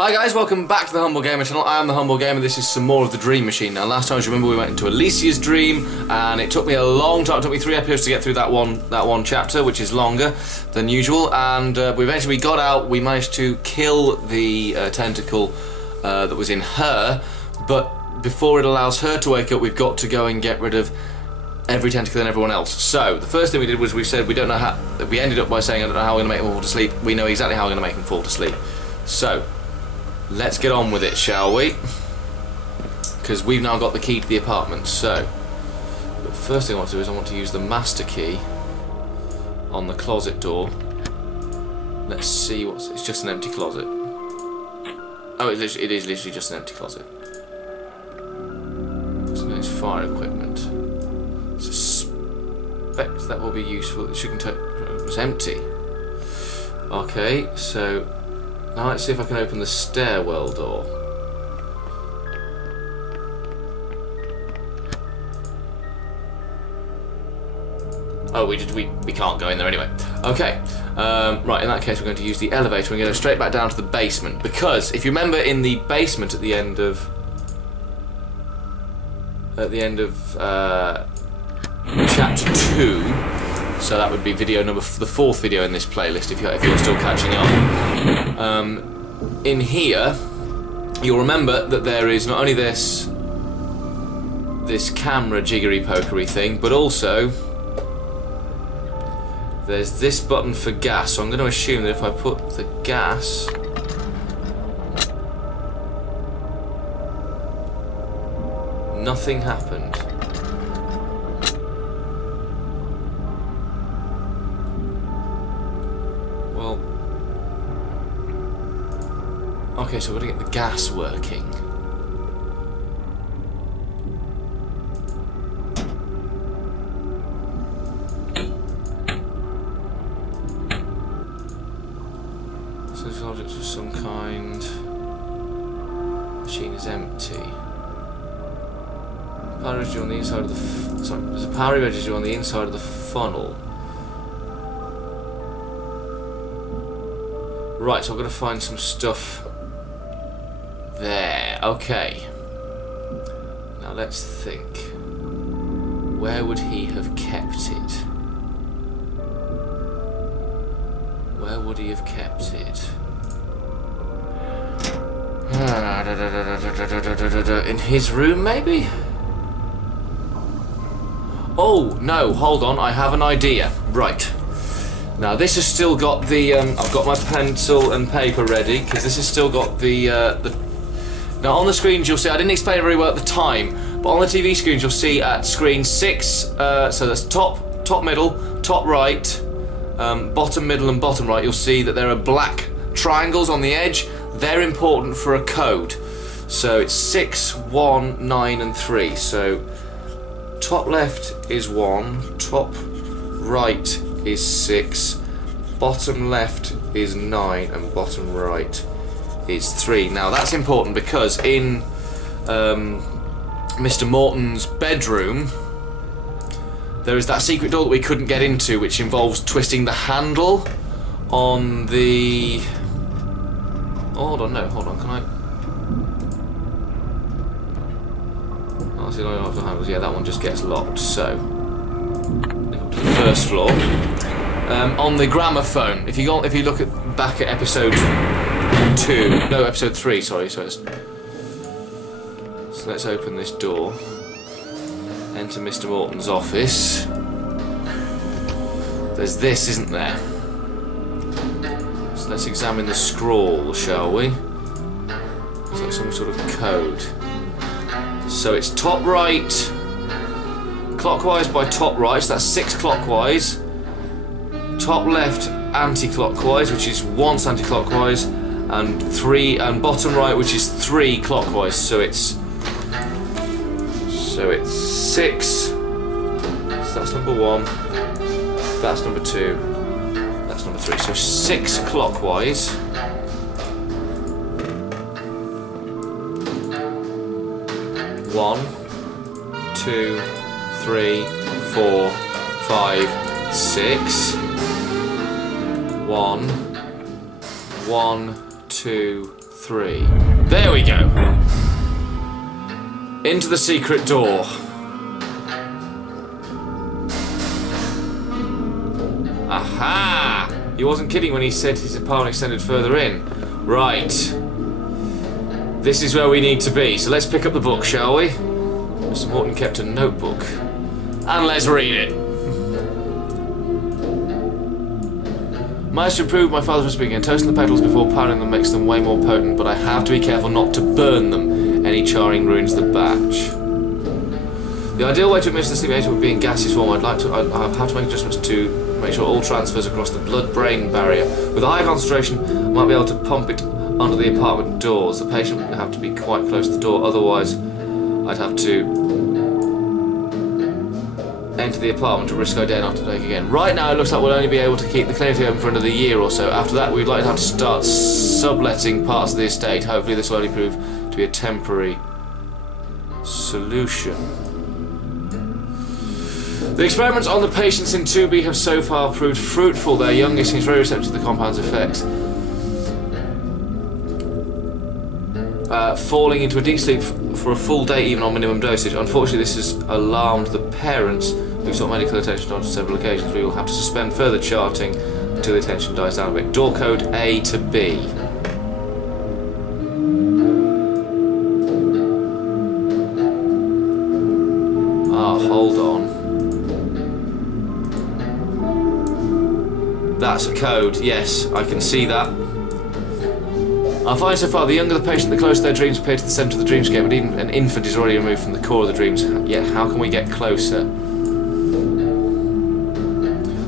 Hi guys, welcome back to the Humble Gamer channel. I am the Humble Gamer. This is some more of the Dream Machine. Now, last time, as you remember, we went into Alicia's dream, and it took me a long time. It took me 3 episodes to get through that one chapter, which is longer than usual. And we eventually got out. We managed to kill the tentacle that was in her, but before it allows her to wake up, we've got to go and get rid of every tentacle and everyone else. So the first thing we did was we said we don't know how. We ended up by saying I don't know how we're going to make them fall to sleep. We know exactly how we're going to make them fall to sleep. So let's get on with it, shall we? Because we've now got the key to the apartment. So the first thing I want to do is I want to use the master key on the closet door. Let's see what's. It's just an empty closet. Oh, it is literally just an empty closet. So there's fire equipment. Suspect that will be useful. It should contain. It's empty. Okay, so now let's see if I can open the stairwell door. Oh, we can't go in there anyway. Okay, right. In that case, we're going to use the elevator. We're going to go straight back down to the basement, because if you remember, in the basement at the end of chapter 2, so that would be video number the 4th video in this playlist. If you're still catching up, in here you'll remember that there is not only this camera jiggery pokery thing, but also there's this button for gas. So I'm going to assume that if I put the gas nothing happened. Well, okay, so we've got to get the gas working. So there's objects of some kind. Machine is empty. Power residue on the inside of the sorry, there's a power residue on the inside of the funnel. Right, so I've got to find some stuff there. Okay. Now let's think. Where would he have kept it? Where would he have kept it? In his room, maybe? Oh, no, hold on, I have an idea. Right. Now, this has still got the, I've got my pencil and paper ready, because this has still got the... Now, on the screens, you'll see, I didn't explain it very well at the time, but on the TV screens, you'll see at screen 6, so that's top middle, top right, bottom middle, and bottom right, you'll see that there are black triangles on the edge. They're important for a code. So it's 6, 1, 9, and 3. So top left is 1, top right is 6, bottom left is 9, and bottom right is 3. Now that's important because in Mr. Morton's bedroom there is that secret door that we couldn't get into, which involves twisting the handle on the... Oh, hold on, no, hold on, can I... Oh, see, no, the handles. Yeah, that one just gets locked, so... Up to the first floor. On the gramophone, if you look back at episode 2, no, episode 3, sorry, so let's open this door. Enter Mr. Morton's office. There's this, isn't there? So let's examine the scroll, shall we? It's like some sort of code. So it's top right, clockwise by top right, so that's 6 clockwise. Top left anti-clockwise, which is once anti-clockwise, and 3, and bottom right, which is 3 clockwise. So it's 6. So that's number 1. That's number 2. That's number 3. So 6 clockwise. 1, 2, 3, 4, 5, 6. 1, 2, 3. There we go. Into the secret door. Aha! He wasn't kidding when he said his apartment extended further in. Right. This is where we need to be. So let's pick up the book, shall we? Mr. Morton kept a notebook. And let's read it. Managed to improve my father's recipe again. Toasting the petals before pounding them makes them way more potent, but I have to be careful not to burn them. Any charring ruins the batch. The ideal way to administer the sleep agent would be in gaseous form. I'd have to make adjustments to make sure all transfers across the blood-brain barrier. With a high concentration, I might be able to pump it under the apartment doors. The patient would have to be quite close to the door, otherwise I'd have to enter the apartment to risk I dare not to take again. Right now it looks like we'll only be able to keep the clinic open for another year or so. After that we'd like to have to start subletting parts of the estate. Hopefully this will only prove to be a temporary solution. The experiments on the patients in 2B have so far proved fruitful. Their youngest seems very receptive to the compound's effects. Falling into a deep sleep for a full day even on minimum dosage. Unfortunately this has alarmed the parents who sought medical attention on several occasions. We will have to suspend further charting until the attention dies down a bit. Door code A to B. Ah, hold on. That's a code, yes, I can see that. I find so far the younger the patient, the closer their dreams appear to the centre of the dreamscape, but even an infant is already removed from the core of the dreams. Yet how can we get closer?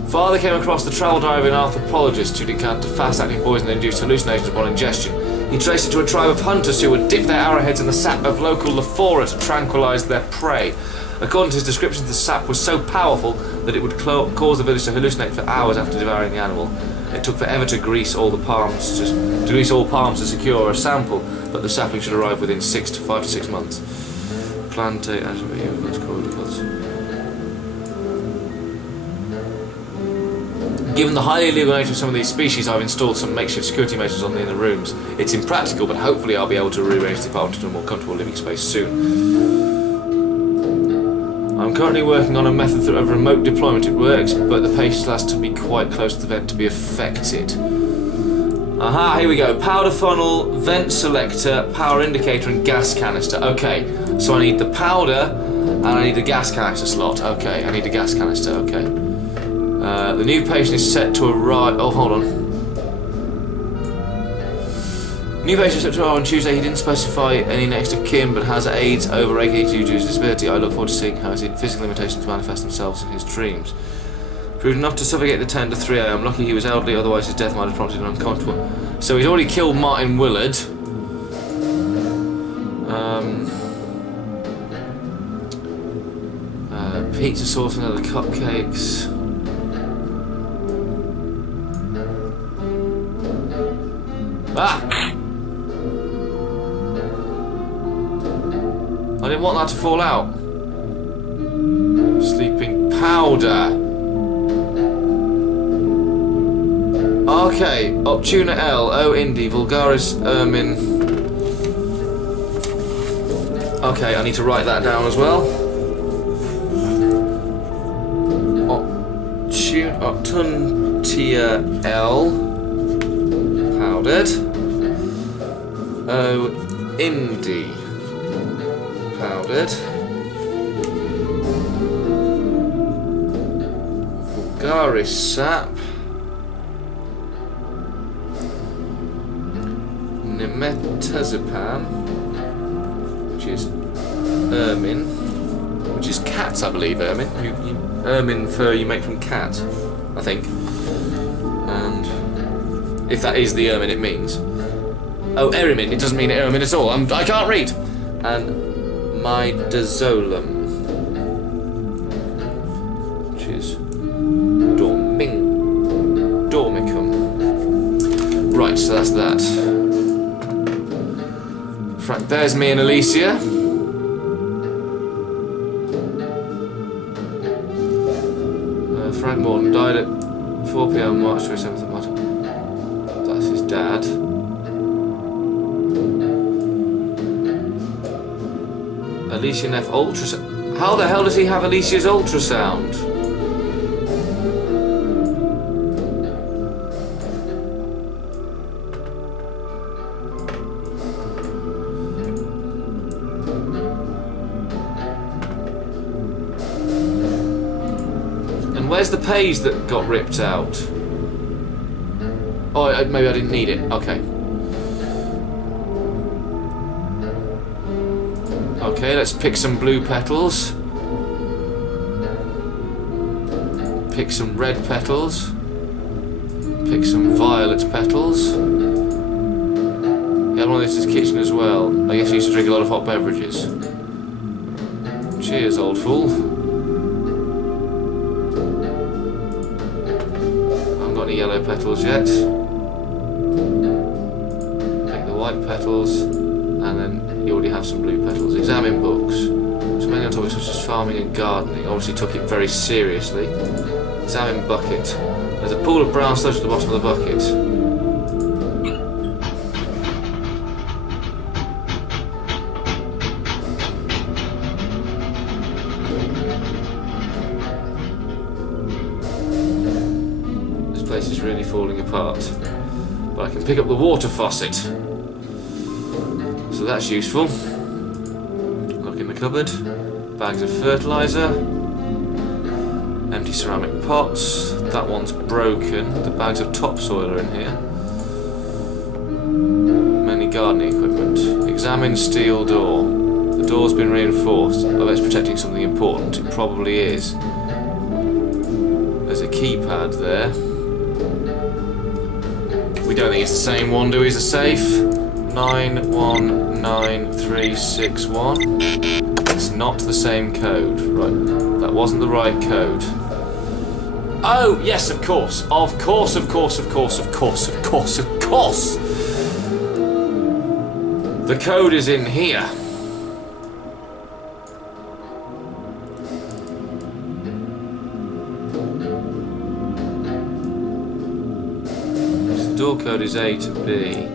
Father came across the travel diary of an anthropologist who'd encountered fast-acting poison that induced hallucinations upon ingestion. He traced it to a tribe of hunters who would dip their arrowheads in the sap of local Lafora to tranquilise their prey. According to his description, the sap was so powerful that it would cause the village to hallucinate for hours after devouring the animal. It took forever to grease all palms to secure a sample, but the sapling should arrive within 5 to 6 months. Plantate, Given the highly illegal nature of some of these species, I've installed some makeshift security measures on the inner rooms. It's impractical, but hopefully I'll be able to rearrange the apartment into a more comfortable living space soon. I'm currently working on a method of remote deployment. It works, but the patient has to be quite close to the vent to be affected. Aha, here we go. Powder funnel, vent selector, power indicator and gas canister. Okay, so I need the powder and I need the gas canister slot. Okay, I need the gas canister, okay. The new patient is set to arrive... Oh, hold on. New patient is set to arrive on Tuesday. He didn't specify any next of kin, but has AIDS over 80 due to his disability. I look forward to seeing how his physical limitations manifest themselves in his dreams. Proved enough to suffocate the tenant at 3 AM. Lucky he was elderly, otherwise his death might have prompted an uncomfortable... So he's already killed Martin Willard. Pizza sauce and other cupcakes. Ah! I didn't want that to fall out. Sleeping powder. Okay, Optuna L, O Indy, Vulgaris Ermin. Okay, I need to write that down as well. Optuntia L, powdered. O Indy, powdered. Vulgaris sap. Nimetazepam, which is ermine, which is cats, I believe. Ermine, ermine fur you make from cat, I think. And if that is the ermine it means. Oh, ermine. It doesn't mean ermine at all. I can't read. And midazolam, which is dormicum. Right, so that's that. There's me and Alicia. Frank Morton died at 4 PM March 27th of March. That's his dad. Elysian F ultrasound. How the hell does he have Alicia's ultrasound? And where's the page that got ripped out? Oh, maybe I didn't need it. Okay. Okay, let's pick some blue petals. Pick some red petals. Pick some violet petals. He had one of these in his kitchen as well. I guess he used to drink a lot of hot beverages. Cheers, old fool. I haven't got any yellow petals yet. Pick the white petals, and then you already have some blue petals. Examine books. So many on topics such as farming and gardening. Obviously took it very seriously. Examine bucket. There's a pool of brown sludge at the bottom of the bucket. This place is really falling apart. But I can pick up the water faucet. So that's useful. Look in the cupboard. Bags of fertiliser. Empty ceramic pots. That one's broken. The bags of topsoil are in here. Many gardening equipment. Examine steel door. The door's been reinforced. I bet it's protecting something important. It probably is. There's a keypad there. We don't think it's the same one, do we? Is a safe? 919361. It's not the same code. Right, that wasn't the right code. Oh, yes, of course. Of course, of course, of course, of course, of course, of course. The code is in here. The door code is A to B.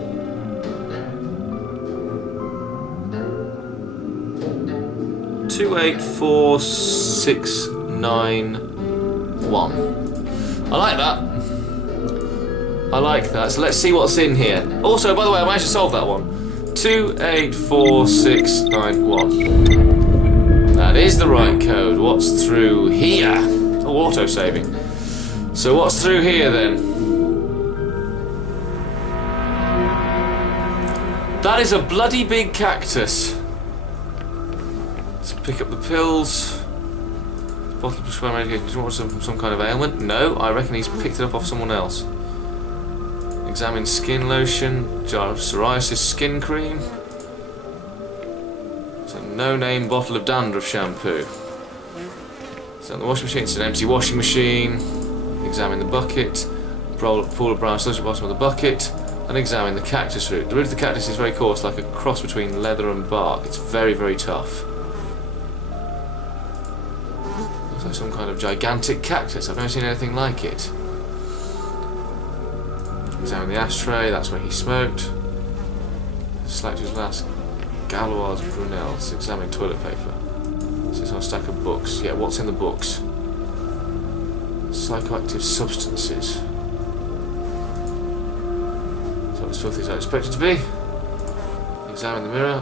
284691. I like that. I like that. So let's see what's in here. Also, by the way, I managed to solve that one. 284691. That is the right code. What's through here? Oh, auto-saving. So what's through here then? That is a bloody big cactus. Let's pick up the pills. Bottle of prescribed medication. Does he want some from some kind of ailment? No, I reckon he's picked it up off someone else. Examine skin lotion. Jar of psoriasis skin cream. It's a no-name bottle of dandruff shampoo. It's on the washing machine. It's an empty washing machine. Examine the bucket. Pool of brown sludge at the bottom of the bucket. And examine the cactus root. The root of the cactus is very coarse, like a cross between leather and bark. It's very, very tough. Looks like some kind of gigantic cactus. I've never seen anything like it. Examine the ashtray. That's where he smoked. Select his last Galois Brunels. Examine toilet paper. Sits on a stack of books. Yeah, what's in the books? Psychoactive substances. As filthy as I expected to be. Examine the mirror.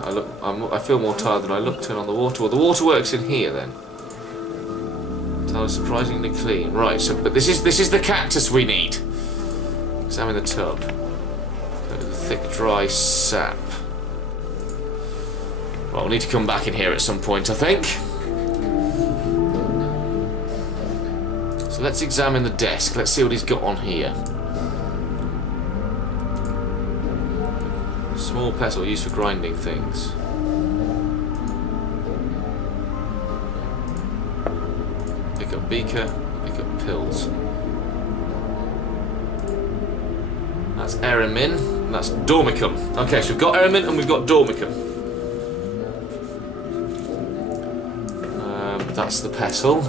I feel more tired than I look. Turn on the water. Well, the waterworks in here then. Tile is surprisingly clean. Right. So, but this is the cactus we need. Examine the tub. Look at the thick, dry sap. Well, we'll need to come back in here at some point, I think. So let's examine the desk. Let's see what he's got on here. Small pestle used for grinding things. Pick up beaker, pick up pills. That's Eramin, and that's Dormicum. Okay, so we've got Eramin and we've got Dormicum. That's the pestle.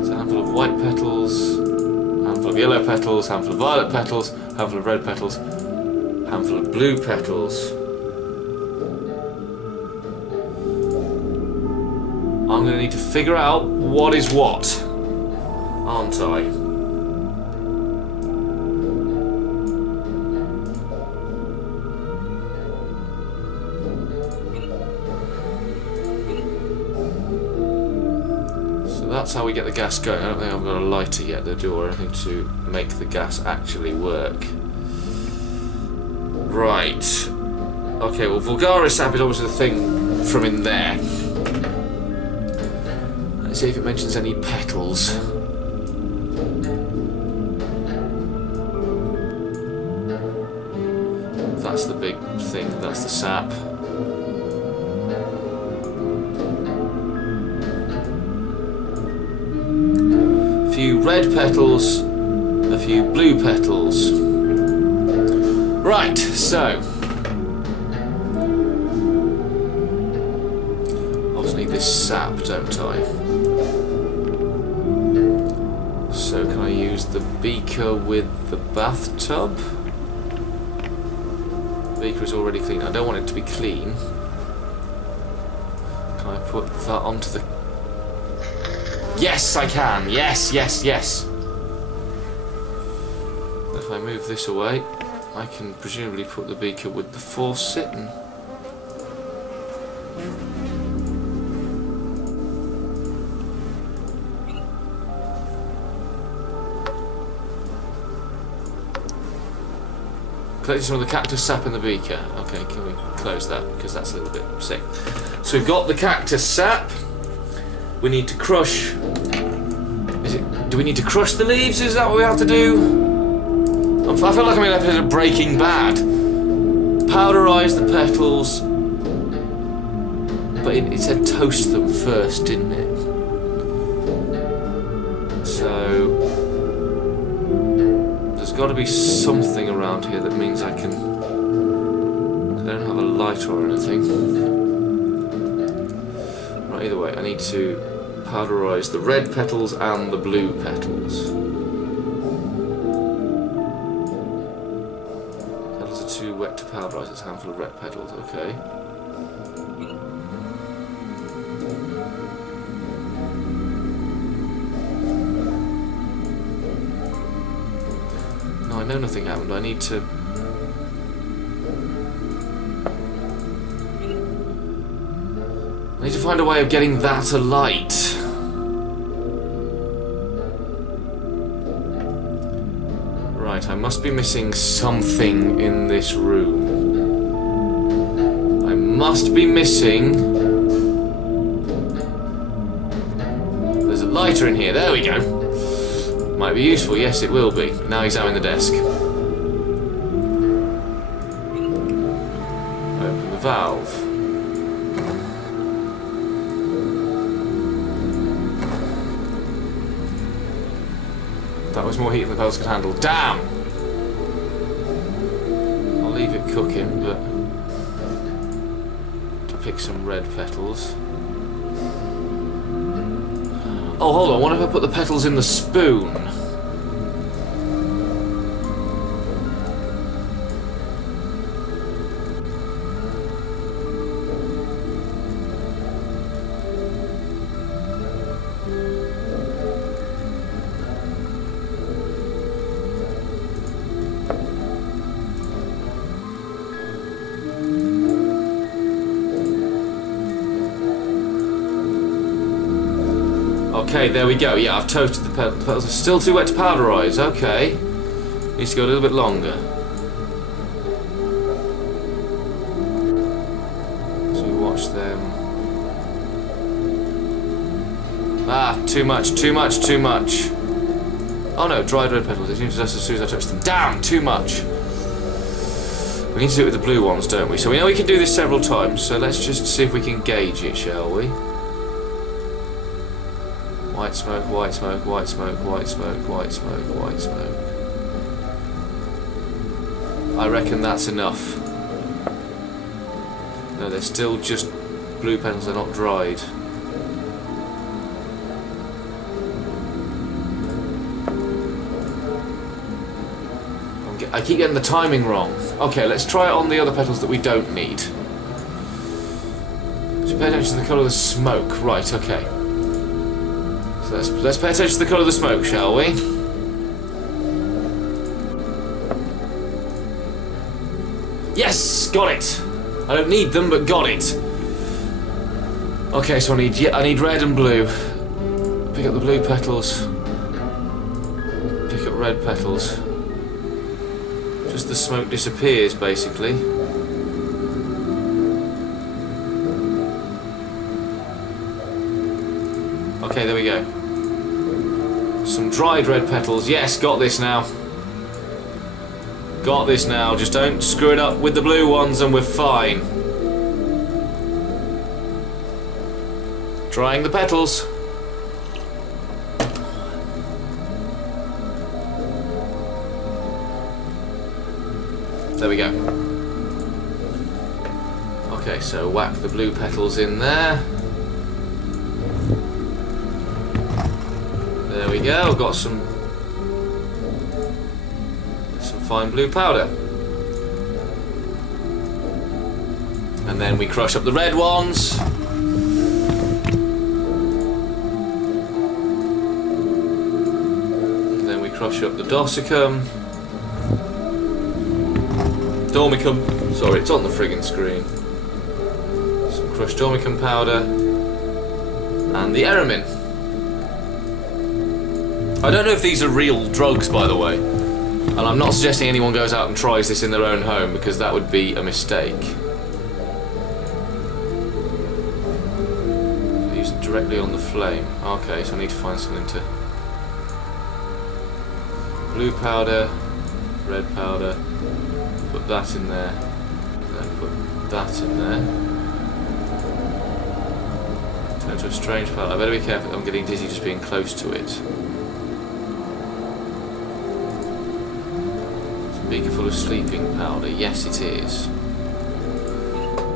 It's a handful of white petals, handful of yellow petals, handful of violet petals, handful of red petals, handful of blue petals. I'm going to need to figure out what is what, aren't I? So that's how we get the gas going. I don't think I've got a lighter yet, though, do or anything to make the gas actually work. Right. Okay, well, Vulgaris sap is obviously the thing from in there. Let's see if it mentions any petals. That's the big thing, that's the sap. A few red petals, a few blue petals. Right, so obviously need this sap, don't I? So can I use the beaker with the bathtub? The beaker is already clean. I don't want it to be clean. Can I put that onto the... Yes, I can! Yes, yes, yes! If I move this away, I can presumably put the beaker with the faucet and... Collecting some of the cactus sap in the beaker. Okay, can we close that because that's a little bit sick. So we've got the cactus sap. We need to crush... Do we need to crush the leaves? Is that what we have to do? I feel like I'm in an episode of Breaking Bad. Powderise the petals. But it said toast them first, didn't it? So... there's got to be something around here that means I can... I don't have a lighter or anything. Right, either way, I need to powderise the red petals and the blue petals. Petals are too wet to powderise. It's a handful of red petals. Okay. No, I know nothing happened. I need to... I need to find a way of getting that alight. Right, I must be missing something in this room. I must be missing... There's a lighter in here, there we go. Might be useful, yes it will be. Now examine the desk. Open the valve. That was more heat than the petals could handle. Damn! I'll leave it cooking, but... to pick some red petals. Oh, hold on. What if I put the petals in the spoon? Okay, there we go. Yeah, I've toasted the petals. The petals are still too wet to powderise. Okay. Needs to go a little bit longer. So we watch them. Ah, too much, too much, too much. Oh no, dried red petals. They seem to dust as soon as I touch them. Damn, too much. We need to do it with the blue ones, don't we? So we know we can do this several times, so let's just see if we can gauge it, shall we? White smoke, white smoke, white smoke, white smoke, white smoke, white smoke. I reckon that's enough. No, they're still just blue petals, they're not dried. I keep getting the timing wrong. Okay, let's try it on the other petals that we don't need. Just pay attention to the colour of the smoke. Right, okay. So let's pay attention to the colour of the smoke, shall we? Yes, got it. I don't need them, but got it. Okay, so I need red and blue. Pick up the blue petals. Pick up red petals. Just the smoke disappears, basically. Okay, there we go. Some dried red petals. Yes, got this now. Got this now. Just don't screw it up with the blue ones and we're fine. Drying the petals. There we go. Okay, so whack the blue petals in there. There we go, got some fine blue powder. And then we crush up the red ones. And then we crush up the dorsicum. Dormicum, sorry, it's on the friggin' screen. Some crushed dormicum powder. And the eramin. I don't know if these are real drugs, by the way, and I'm not suggesting anyone goes out and tries this in their own home because that would be a mistake. Use it directly on the flame. Okay, so I need to find something to... Blue powder, red powder, put that in there, then put that in there. Turn to a strange powder. I better be careful, I'm getting dizzy just being close to it. Beaker full of sleeping powder. Yes, it is.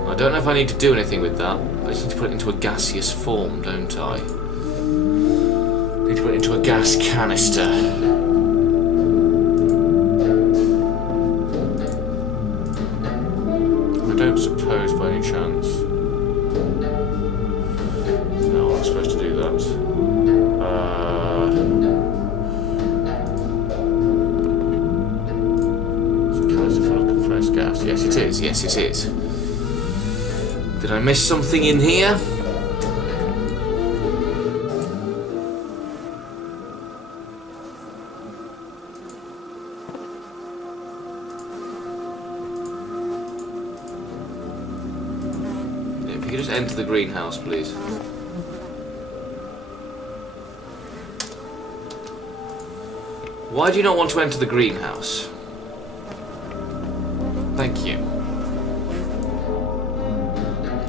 I don't know if I need to do anything with that. I just need to put it into a gaseous form, don't I? I need to put it into a gas canister. I don't suppose by any chance. No, I'm not supposed to do that. Gas. Yes, it is. Yes, it is. Did I miss something in here? If you could just enter the greenhouse, please. Why do you not want to enter the greenhouse? Thank you.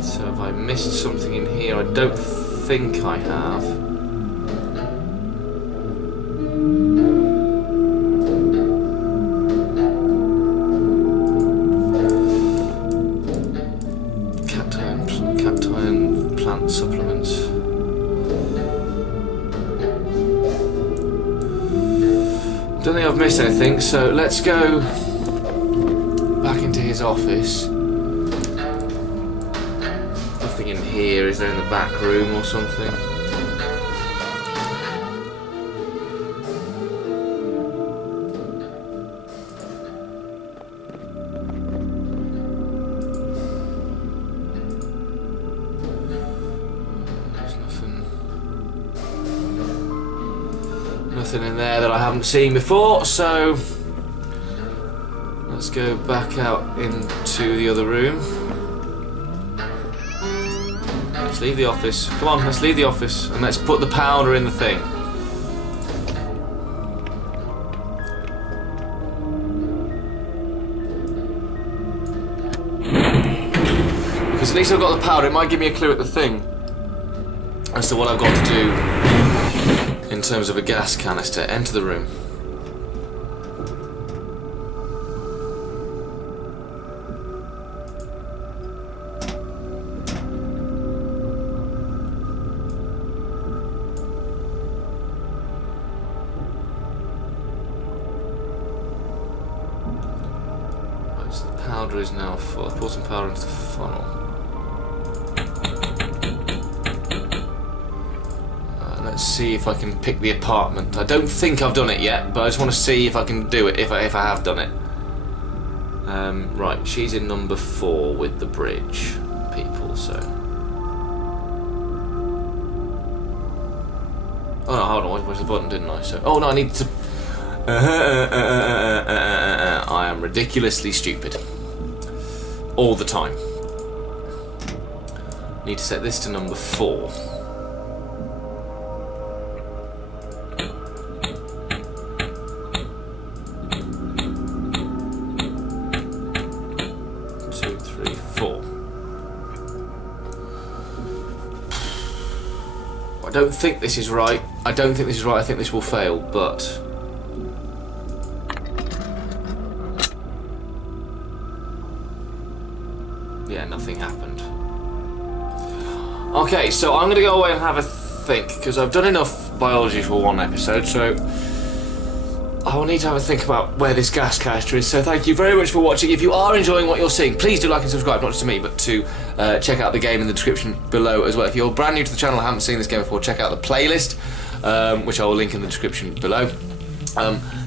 So have I missed something in here? I don't think I have. Cation plant supplements. Don't think I've missed anything, so let's go back into his office. Nothing in here. Is there in the back room or something? There's nothing in there that I haven't seen before, so let's go back out into the other room. Let's leave the office. Come on, let's leave the office and let's put the powder in the thing. Because at least I've got the powder, it might give me a clue at the thing as to what I've got to do in terms of a gas canister. Enter the room. The powder is now full. Pour some powder into the funnel. Let's see if I can pick the apartment. I don't think I've done it yet, but I just want to see if I can do it, if I have done it. Right, she's in number 4 with the bridge people, so... Oh no, hold on, I pushed the button, didn't I? So, oh no, I need to... I am ridiculously stupid. All the time. Need to set this to number 4. I don't think this is right. I don't think this is right. I think this will fail, but... yeah, nothing happened. Okay, so I'm going to go away and have a think, because I've done enough biology for one episode, so... I will need to have a think about where this gas canister is, so thank you very much for watching. If you are enjoying what you're seeing, please do like and subscribe, not just to me, but to check out the game in the description below as well. If you're brand new to the channel and haven't seen this game before, check out the playlist, which I will link in the description below.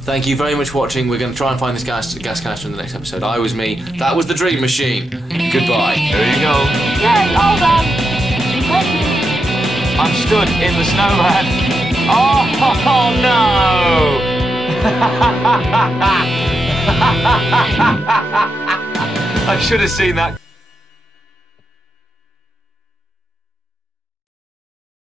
Thank you very much for watching. We're going to try and find this gas canister in the next episode. I was me. That was the Dream Machine. Goodbye. There you go. Yay, all done. Thank you. I'm stood in the snowman. Oh no! I should have seen that.